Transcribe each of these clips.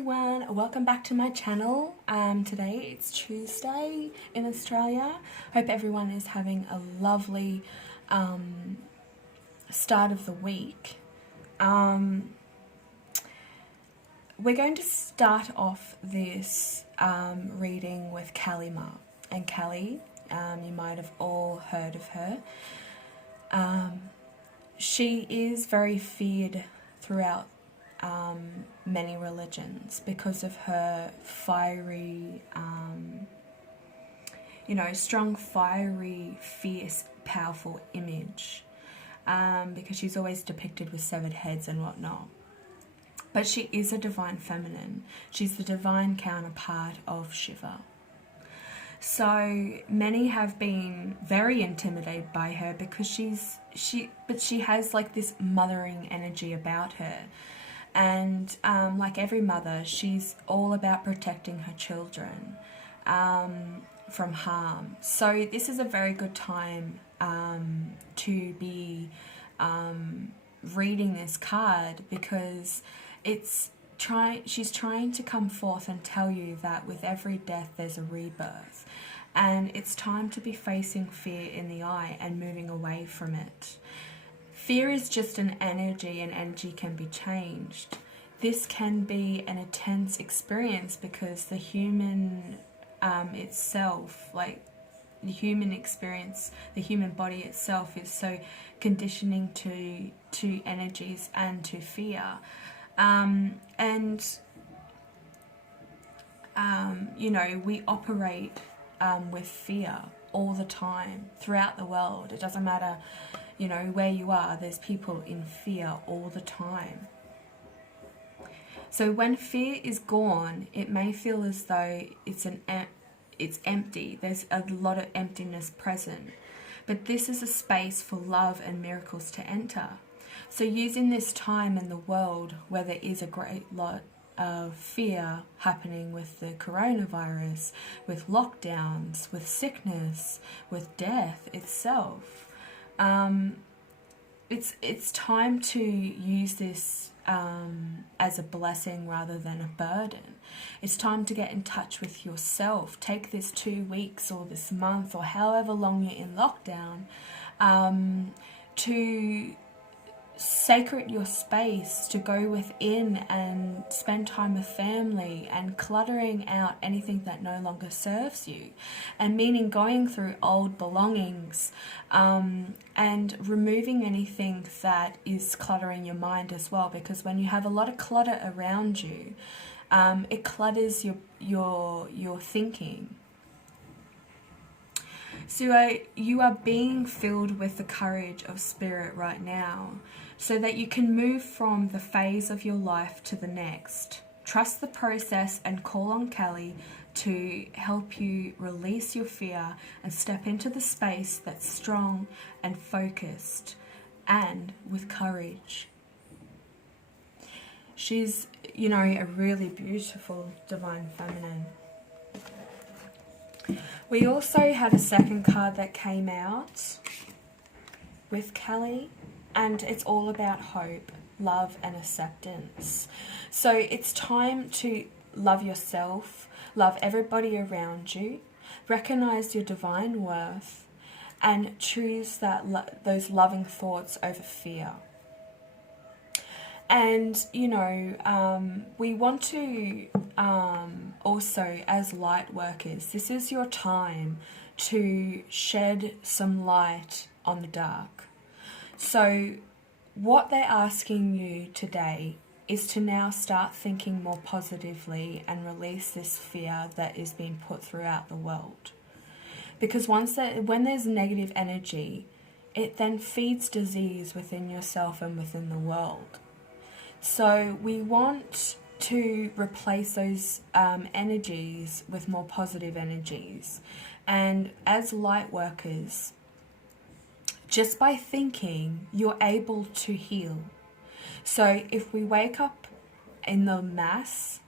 everyone, welcome back to my channel. Today it's Tuesday in Australia. Hope everyone is having a lovely start of the week. We're going to start off this reading with Kalima. And Kali, you might have all heard of her. She is very feared throughout many religions because of her fiery, strong, fiery, fierce, powerful image, because she's always depicted with severed heads and whatnot. But she is a divine feminine. She's the divine counterpart of Shiva. So many have been very intimidated by her because she has like this mothering energy about her. And like every mother, she's all about protecting her children from harm. So this is a very good time to be reading this card, because she's trying to come forth and tell you that with every death there's a rebirth, and it's time to be facing fear in the eye and moving away from it. Fear is just an energy, and energy can be changed. This can be an intense experience because the human itself, like the human experience, the human body itself is so conditioning to energies and to fear. We operate with fear all the time throughout the world. It doesn't matter where you are, there's people in fear all the time. So when fear is gone, it may feel as though it's empty. There's a lot of emptiness present. But this is a space for love and miracles to enter. So using this time in the world where there is a great lot of fear happening with the coronavirus, with lockdowns, with sickness, with death itself, it's time to use this as a blessing rather than a burden. It's time to get in touch with yourself. Take this 2 weeks or this month or however long you're in lockdown to sacred your space, to go within and spend time with family and cluttering out anything that no longer serves you, and meaning going through old belongings and removing anything that is cluttering your mind as well, because when you have a lot of clutter around you, it clutters your thinking. So you are being filled with the courage of spirit right now, so that you can move from the phase of your life to the next. Trust the process and call on Kali to help you release your fear and step into the space that's strong and focused and with courage. She's, a really beautiful divine feminine. We also had a second card that came out with Kali, and it's all about hope, love, and acceptance. So it's time to love yourself, love everybody around you, recognize your divine worth, and choose those loving thoughts over fear. And, we want to also, as light workers, this is your time to shed some light on the dark. So what they're asking you today is to now start thinking more positively and release this fear that is being put throughout the world. Because when there's negative energy, it then feeds disease within yourself and within the world. So we want to replace those energies with more positive energies. And as light workers, just by thinking, you're able to heal. So if we wake up in the mass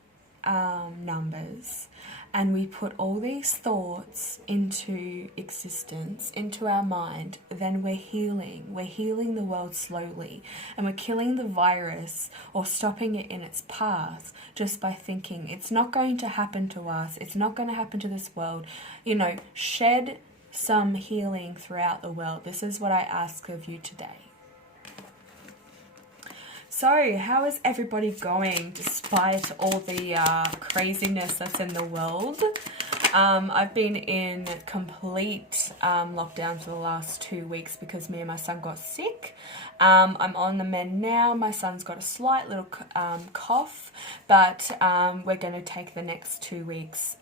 numbers, and we put all these thoughts into existence, into our mind, then we're healing. We're healing the world slowly, and we're killing the virus or stopping it in its path just by thinking it's not going to happen to us, it's not going to happen to this world. You know, shed some healing throughout the world. This is what I ask of you today. So, how is everybody going despite all the craziness that's in the world? I've been in complete lockdown for the last 2 weeks because me and my son got sick. I'm on the mend now. My son's got a slight little cough, but we're going to take the next 2 weeks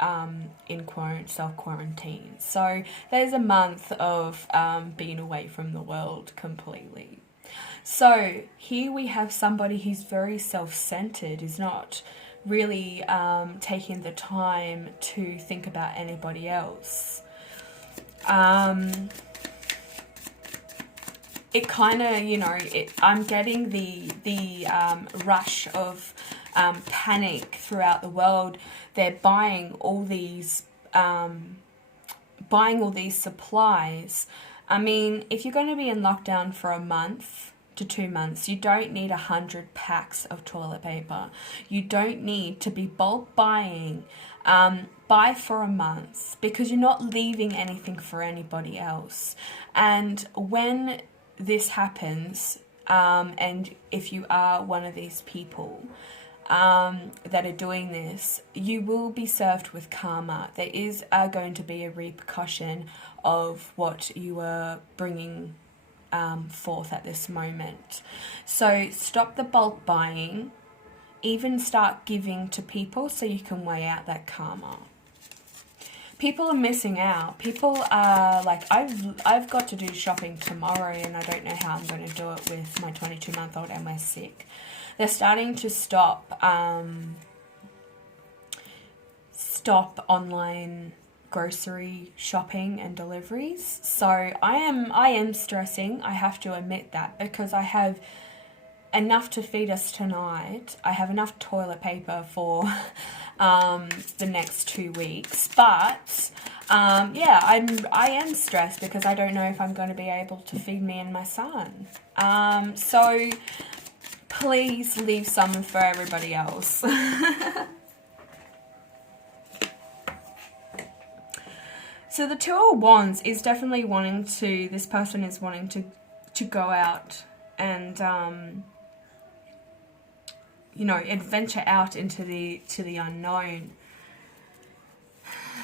in self-quarantine. So there's a month of being away from the world completely. So here we have somebody who's very self-centered, is not really taking the time to think about anybody else. It kind of, you know, I'm getting the rush of panic throughout the world. They're buying all these supplies. I mean, if you're going to be in lockdown for a month to 2 months, you don't need 100 packs of toilet paper. You don't need to be bulk buying. Buy for a month, because you're not leaving anything for anybody else. And when this happens, and if you are one of these people that are doing this, you will be served with karma. There is going to be a repercussion of what you are bringing forth at this moment. So stop the bulk buying, even start giving to people so you can weigh out that karma. People are missing out. People are like, I've got to do shopping tomorrow, and I don't know how I'm going to do it with my 22-month-old and we're sick. They're starting to stop online grocery shopping and deliveries. So I am stressing, I have to admit that, because I have enough to feed us tonight. I have enough toilet paper for the next 2 weeks, but yeah, I am stressed because I don't know if I'm going to be able to feed me and my son. So please leave some for everybody else. So the Two of Wands is definitely wanting to, this person is wanting to go out and, you know, adventure out into the unknown.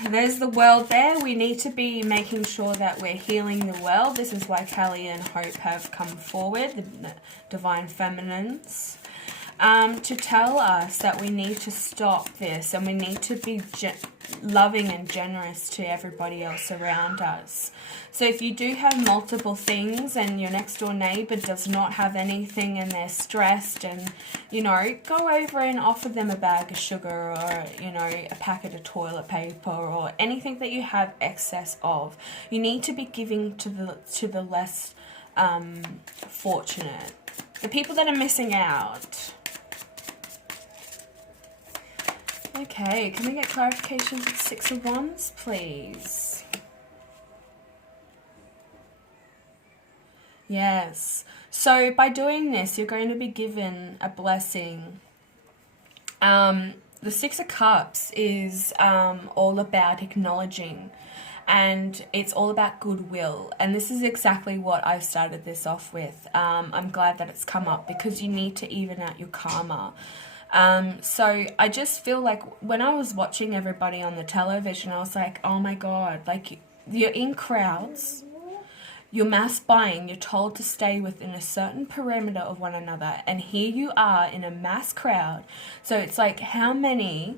There's the world there. We need to be making sure that we're healing the world. This is why Kelly and Hope have come forward, the Divine Feminines, to tell us that we need to stop this, and we need to be loving and generous to everybody else around us. So if you do have multiple things and your next door neighbor does not have anything and they're stressed, and, you know, go over and offer them a bag of sugar, or, you know, a packet of toilet paper, or anything that you have excess of. You need to be giving to the less fortunate, the people that are missing out. Okay, can we get clarifications with Six of Wands, please? Yes. So by doing this, you're going to be given a blessing. The Six of Cups is all about acknowledging, and it's all about goodwill. And this is exactly what I've started this off with. I'm glad that it's come up, because you need to even out your karma. So I just feel like when I was watching everybody on the television, I was like, oh my God, like, you're in crowds, you're mass buying, you're told to stay within a certain perimeter of one another, and here you are in a mass crowd. So it's like, how many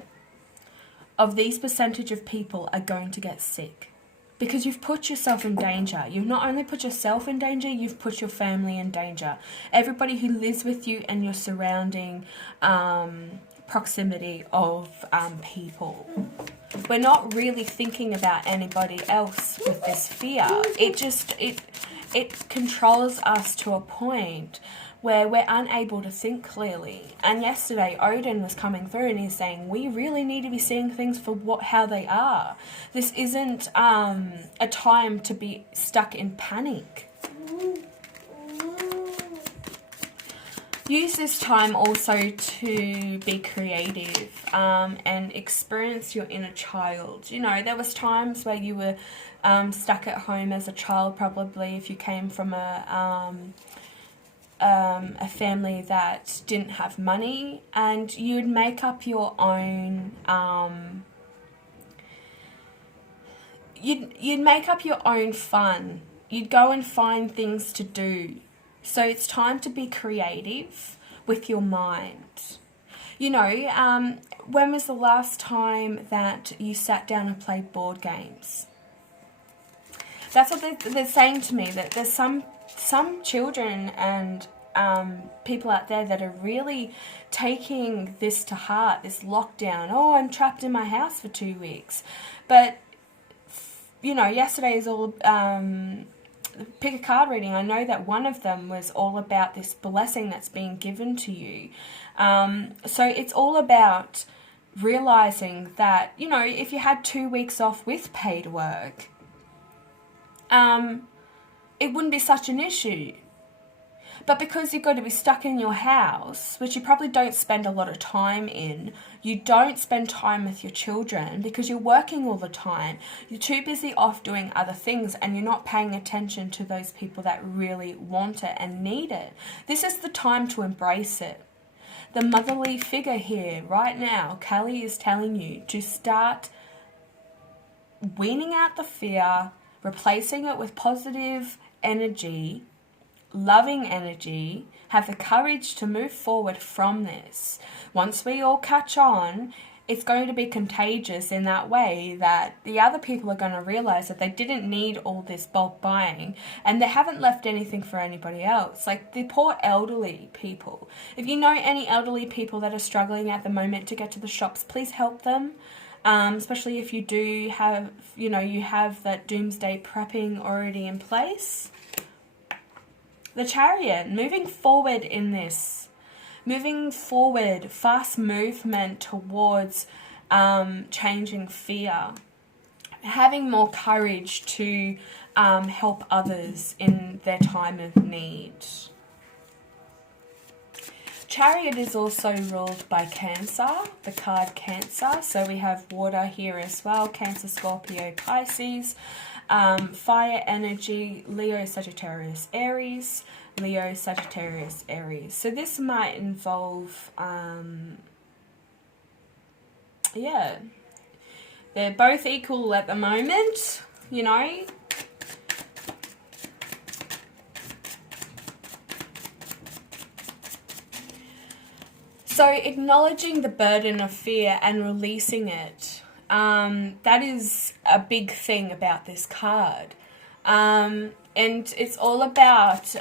of these percentage of people are going to get sick? Because you've put yourself in danger. You've not only put yourself in danger, you've put your family in danger. Everybody who lives with you and your surrounding proximity of people. We're not really thinking about anybody else with this fear. It controls us to a point where we're unable to think clearly. And yesterday Odin was coming through and he's saying we really need to be seeing things for how they are. This isn't a time to be stuck in panic. Use this time also to be creative and experience your inner child. You know, there was times where you were stuck at home as a child, probably if you came from a family that didn't have money, and you'd make up your own you'd make up your own fun. You'd go and find things to do. So it's time to be creative with your mind. You know, when was the last time that you sat down and played board games? That's what they're saying to me, that there's some children and people out there that are really taking this to heart, this lockdown. Oh, I'm trapped in my house for 2 weeks. But, you know, yesterday is all... pick a card reading. I know that one of them was all about this blessing that's being given to you. So it's all about realizing that, you know, if you had 2 weeks off with paid work, it wouldn't be such an issue. But because you've got to be stuck in your house, which you probably don't spend a lot of time in, you don't spend time with your children because you're working all the time. You're too busy off doing other things and you're not paying attention to those people that really want it and need it. This is the time to embrace it. The motherly figure here right now, Kelly, is telling you to start weaning out the fear, replacing it with positive energy, loving energy, have the courage to move forward from this. Once we all catch on, it's going to be contagious in that way that the other people are going to realize that they didn't need all this bulk buying and they haven't left anything for anybody else. Like the poor elderly people. If you know any elderly people that are struggling at the moment to get to the shops, please help them. Especially if you do have, you know, you have that doomsday prepping already in place. The Chariot, moving forward in this. Moving forward, fast movement towards changing fear. Having more courage to help others in their time of need. Chariot is also ruled by Cancer, the card Cancer. So we have water here as well, Cancer, Scorpio, Pisces. Fire energy, Leo, Sagittarius, Aries, Leo, Sagittarius, Aries. So this might involve, yeah, they're both equal at the moment, you know. So acknowledging the burden of fear and releasing it. That is a big thing about this card. And it's all about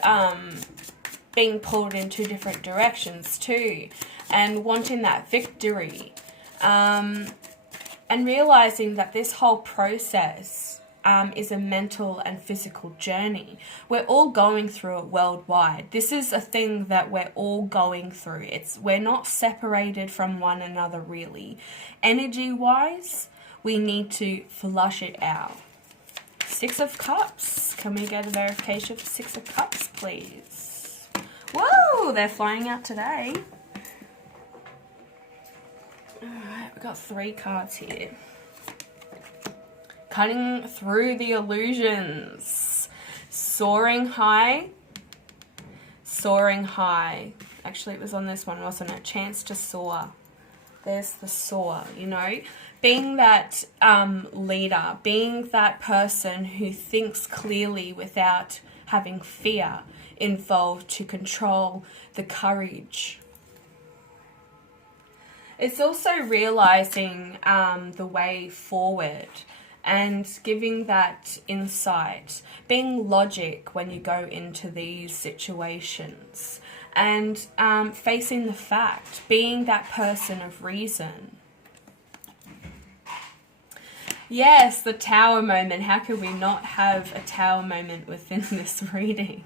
being pulled in two different directions too. And wanting that victory. And realizing that this whole process is a mental and physical journey. We're all going through it worldwide. This is a thing that we're all going through. We're not separated from one another really. Energy-wise, we need to flush it out. Six of Cups. Can we get a verification for Six of Cups, please? Whoa, they're flying out today. Alright, we've got 3 cards here. Cutting through the illusions. Soaring high. Soaring high. Actually, it was on this one, wasn't it? Chance to soar. There's the soar, you know. Being that leader. Being that person who thinks clearly without having fear involved to control the courage. It's also realizing the way forward. And giving that insight, being logic when you go into these situations, and facing the fact, being that person of reason. Yes, the Tower moment. How could we not have a Tower moment within this reading?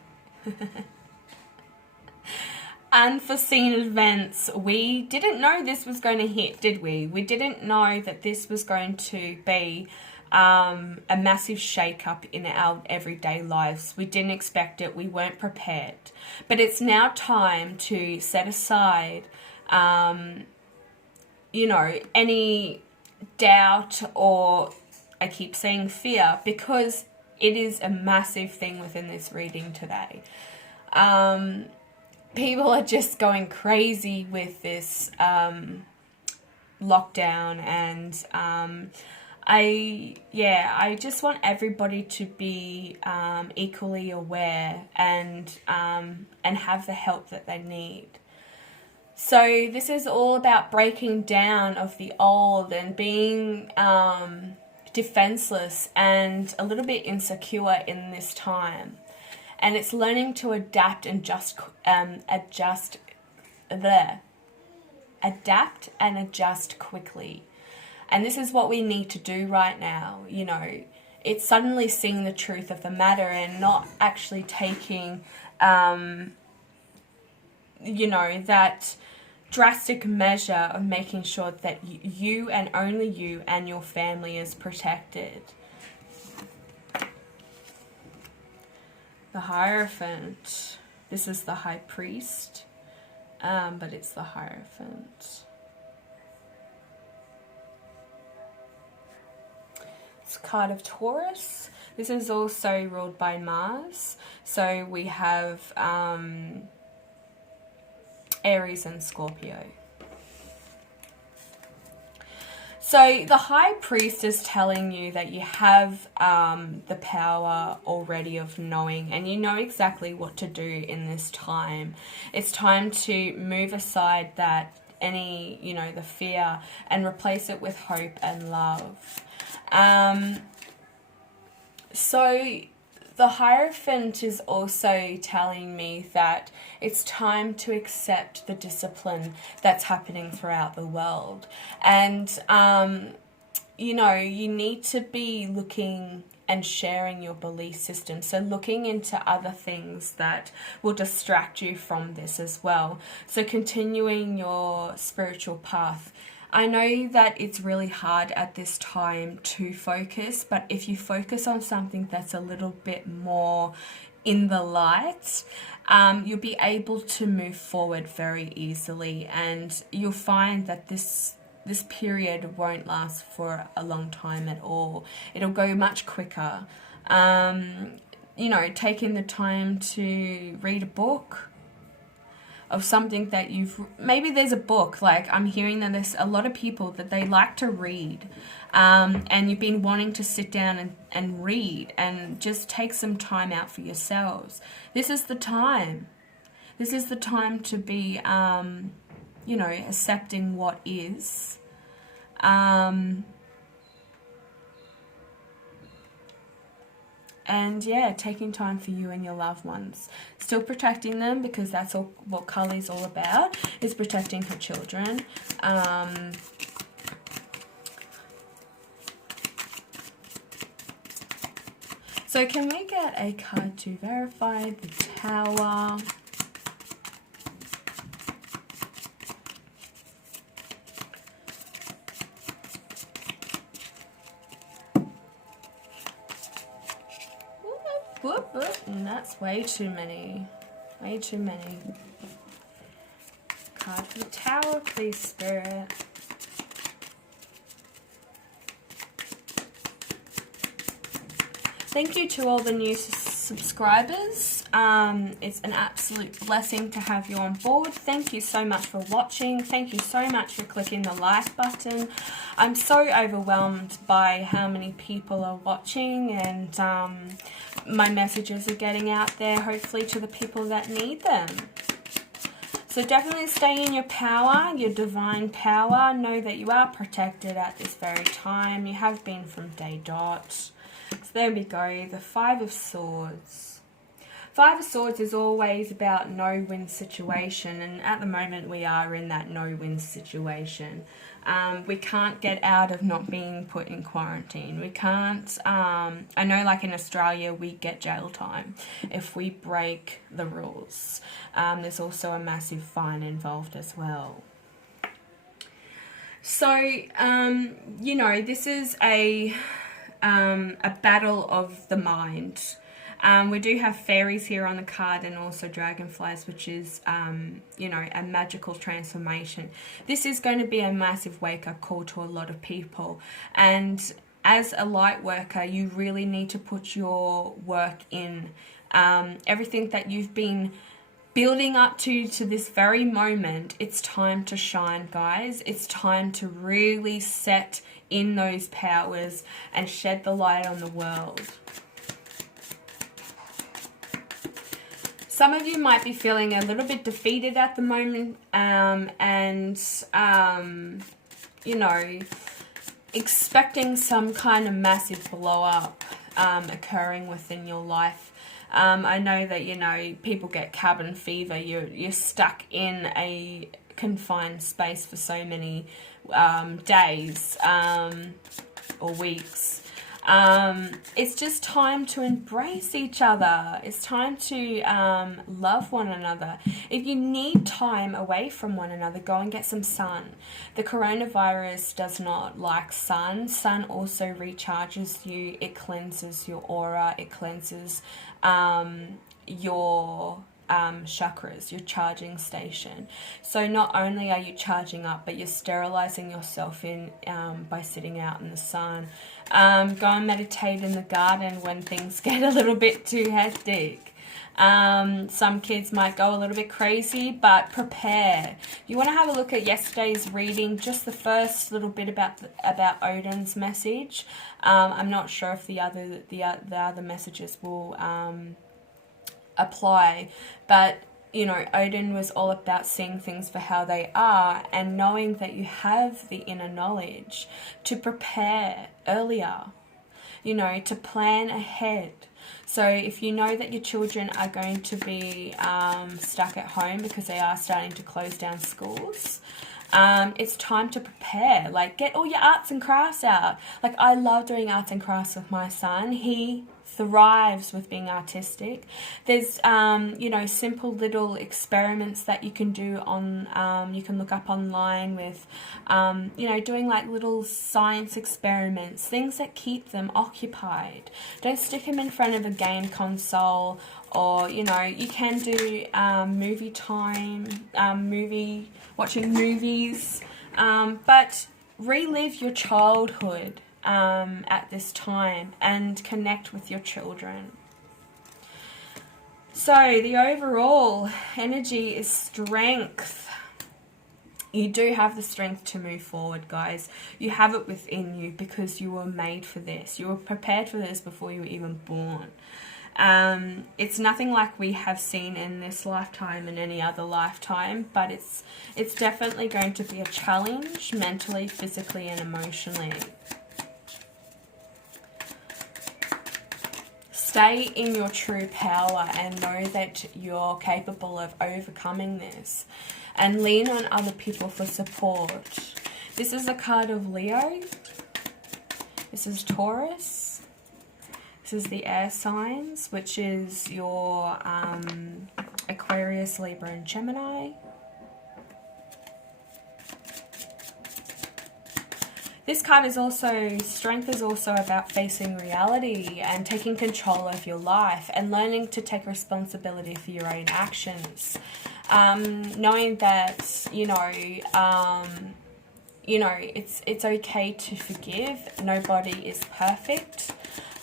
unforeseen events. We didn't know this was going to hit, did we? We didn't know that this was going to be a massive shake-up in our everyday lives. We didn't expect it. We weren't prepared. But it's now time to set aside, you know, any doubt or, I keep saying fear, because it is a massive thing within this reading today. People are just going crazy with this lockdown, and I just want everybody to be equally aware and have the help that they need. So this is all about breaking down of the old and being defenseless and a little bit insecure in this time. And it's learning to adapt and adapt and adjust quickly. And this is what we need to do right now. You know, it's suddenly seeing the truth of the matter and not actually taking, you know, that drastic measure of making sure that you and only you and your family is protected. The Hierophant. This is the High Priest, but it's the Hierophant. It's a card of Taurus. This is also ruled by Mars. So we have Aries and Scorpio. So the High Priest is telling you that you have the power already of knowing, and you know exactly what to do in this time. It's time to move aside that any, you know, the fear, and replace it with hope and love. So the Hierophant is also telling me that it's time to accept the discipline that's happening throughout the world. And, you know, you need to be looking and sharing your belief system. So looking into other things that will distract you from this as well. So continuing your spiritual path. I know that it's really hard at this time to focus, but if you focus on something that's a little bit more in the light, you'll be able to move forward very easily, and you'll find that this period won't last for a long time at all. It'll go much quicker. You know, taking the time to read a book of something that maybe there's a book, like I'm hearing that there's a lot of people that they like to read, and you've been wanting to sit down and read and just take some time out for yourselves. This is the time. This is the time to be, you know, accepting what is. And yeah, taking time for you and your loved ones. Still protecting them, because that's all what Kali's all about, is protecting her children. So can we get a card to verify the Tower? Whoop, whoop. And that's way too many. Way too many. Card for the Tower, please, Spirit. Thank you to all the new subscribers. It's an absolute blessing to have you on board. Thank you so much for watching. Thank you so much for clicking the like button. I'm so overwhelmed by how many people are watching, and my messages are getting out there, hopefully to the people that need them. So definitely stay in your power, your divine power. Know that you are protected at this very time. You have been from day dot. So there we go, the Five of Swords. Five of Swords is always about no-win situation, and at the moment we are in that no-win situation. We can't get out of not being put in quarantine. We can't, I know like in Australia we get jail time if we break the rules. There's also a massive fine involved as well. So, you know, this is a battle of the mind. We do have fairies here on the card and also dragonflies, which is, you know, a magical transformation. This is going to be a massive wake-up call to a lot of people. And as a light worker, you really need to put your work in. Everything that you've been building up to this very moment, it's time to shine, guys. It's time to really set in those powers and shed the light on the world. Some of you might be feeling a little bit defeated at the moment, you know, expecting some kind of massive blow up occurring within your life. I know that, you know, people get cabin fever. You're stuck in a confined space for so many days or weeks. It's just time to embrace each other. It's time to love one another. If you need time away from one another, go and get some sun. The coronavirus does not like sun. Sun also recharges you. It cleanses your aura. It cleanses your chakras, your charging station. So not only are you charging up, but you're sterilizing yourself in by sitting out in the sun. Go and meditate in the garden when things get a little bit too hectic. Some kids might go a little bit crazy, but prepare. You want to have a look at yesterday's reading, just the first little bit about Odin's message. I'm not sure if the other messages will apply, but you know, Odin was all about seeing things for how they are and knowing that you have the inner knowledge to prepare earlier, you know, to plan ahead. So if you know that your children are going to be stuck at home because they are starting to close down schools, it's time to prepare. Like, get all your arts and crafts out. Like, I love doing arts and crafts with my son. He thrives with being artistic. There's you know, simple little experiments that you can do on you can look up online with you know, doing like little science experiments, things that keep them occupied. Don't stick them in front of a game console, or you know, you can do movie time, watching movies, but relive your childhood at this time and connect with your children. So the overall energy is strength. You do have the strength to move forward, guys. You have it within you because you were made for this. You were prepared for this before you were even born. It's nothing like we have seen in this lifetime and any other lifetime, but it's definitely going to be a challenge mentally, physically, and emotionally. Stay in your true power and know that you're capable of overcoming this, and lean on other people for support. This is a card of Leo. This is Taurus. This is the air signs, which is your Aquarius, Libra, and Gemini. This card is also, strength is also about facing reality and taking control of your life and learning to take responsibility for your own actions. Knowing that, you know, it's okay to forgive. Nobody is perfect.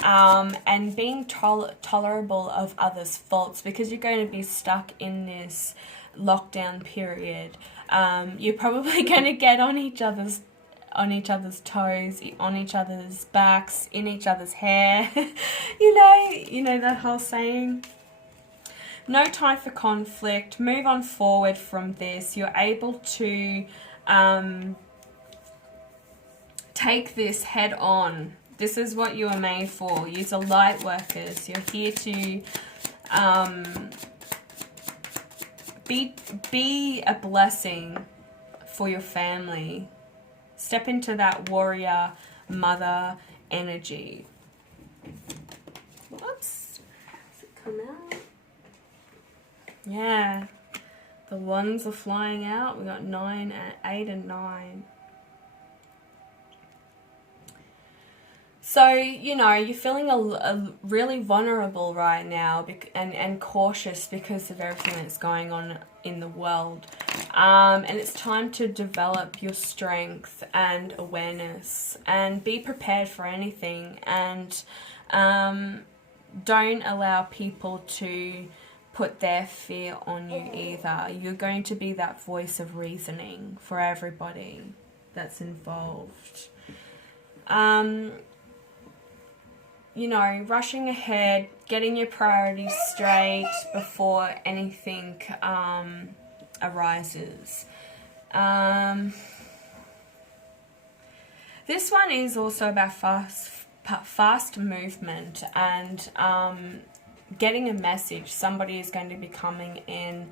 And being tolerable of others' faults, because you're going to be stuck in this lockdown period. You're probably going to get on each other's toes, on each other's backs, in each other's hair. you know that whole saying. No time for conflict. Move on forward from this. You're able to take this head on. This is what you are made for. You're the light workers. You're here to be a blessing for your family. Step into that warrior mother energy. Whoops. Has it come out? Yeah. The ones are flying out. We got 9 and 8 and 9. So, you know, you're feeling a really vulnerable right now and cautious because of everything that's going on in the world. And it's time to develop your strength and awareness and be prepared for anything. And don't allow people to put their fear on you either. You're going to be that voice of reasoning for everybody that's involved. You know, rushing ahead, getting your priorities straight before anything arises. This one is also about fast movement and getting a message. Somebody is going to be coming in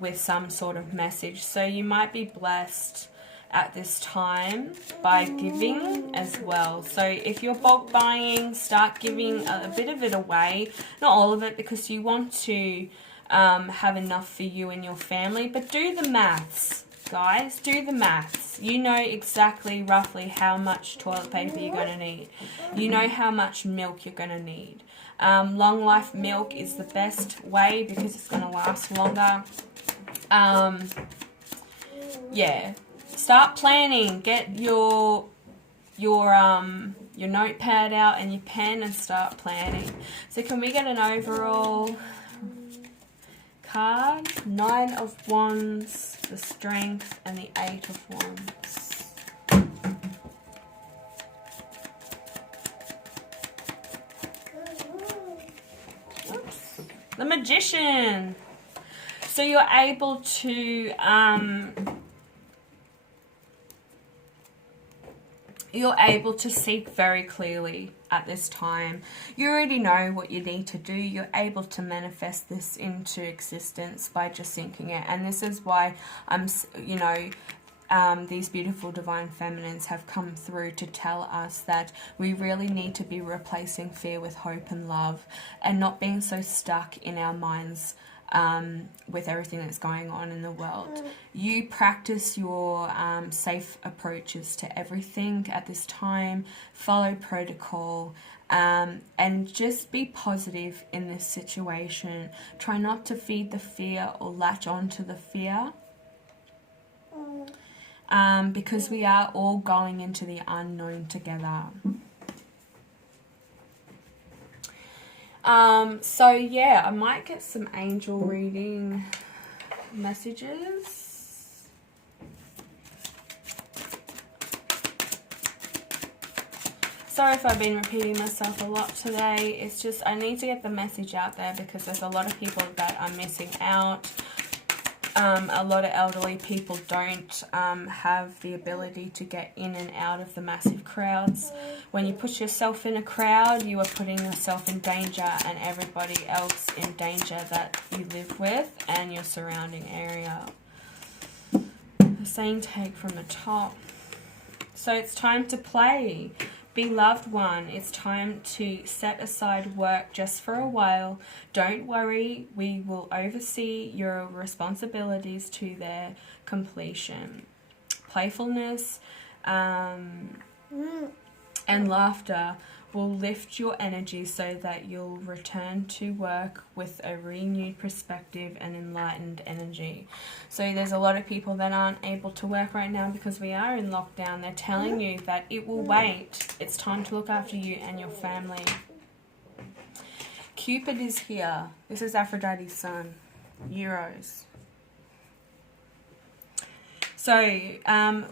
with some sort of message. So you might be blessed at this time by giving as well. So if you're bulk buying, start giving a bit of it away. Not all of it, because you want to have enough for you and your family. But do the maths, guys. Do the maths. You know exactly roughly how much toilet paper you're going to need. You know how much milk you're going to need. Long life milk is the best way because it's going to last longer. Yeah. Start planning. Get your notepad out and your pen and start planning. So can we get an overall card? 9 of Wands, the Strength, and the 8 of Wands. Oops. The Magician. So you're able to see very clearly at this time. You already know what you need to do. You're able to manifest this into existence by just thinking it. And this is why these beautiful divine feminines have come through to tell us that we really need to be replacing fear with hope and love, and not being so stuck in our minds with everything that's going on in the world. You practice your safe approaches to everything at this time. Follow protocol and just be positive in this situation. Try not to feed the fear or latch on to the fear, because we are all going into the unknown together. So yeah, I might get some angel reading messages. Sorry if I've been repeating myself a lot today. It's just I need to get the message out there because there's a lot of people that are missing out. A lot of elderly people don't have the ability to get in and out of the massive crowds. When you put yourself in a crowd, you are putting yourself in danger and everybody else in danger that you live with and your surrounding area. The same take from the top. So it's time to play. Be loved one. It's time to set aside work just for a while. Don't worry, we will oversee your responsibilities to their completion. Playfulness and laughter will lift your energy so that you'll return to work with a renewed perspective and enlightened energy. So there's a lot of people that aren't able to work right now because we are in lockdown. They're telling you that it will wait. It's time to look after you and your family. Cupid is here. This is Aphrodite's son. Euros. So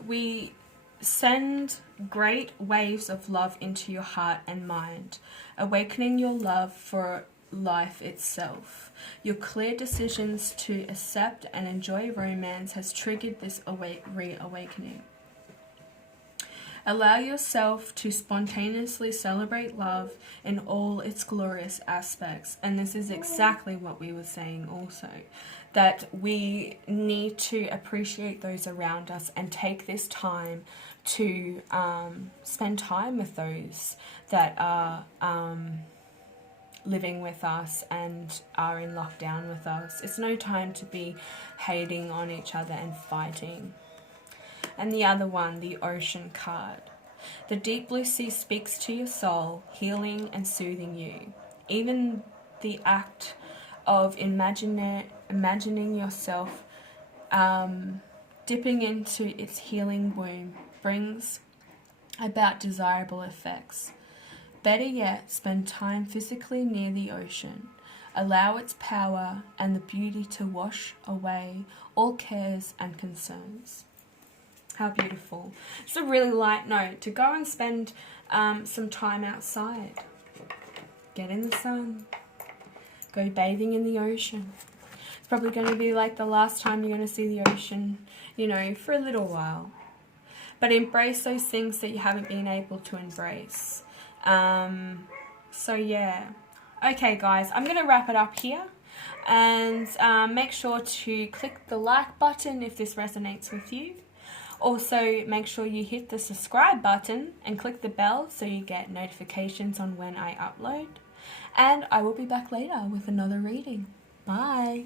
we send great waves of love into your heart and mind, awakening your love for life itself. Your clear decisions to accept and enjoy romance has triggered this reawakening. Allow yourself to spontaneously celebrate love in all its glorious aspects. And this is exactly what we were saying also, that we need to appreciate those around us and take this time to spend time with those that are living with us and are in lockdown with us. It's no time to be hating on each other and fighting. And the other one, the Ocean card. The deep blue sea speaks to your soul, healing and soothing you. Even the act of imagining yourself dipping into its healing womb brings about desirable effects. Better yet, spend time physically near the ocean. Allow its power and the beauty to wash away all cares and concerns. How beautiful. It's a really light note to go and spend some time outside. Get in the sun. Go bathing in the ocean. It's probably going to be like the last time you're going to see the ocean, you know, for a little while. But embrace those things that you haven't been able to embrace. So yeah. Okay guys, I'm going to wrap it up here. And make sure to click the like button if this resonates with you. Also, make sure you hit the subscribe button and click the bell so you get notifications on when I upload. And I will be back later with another reading. Bye.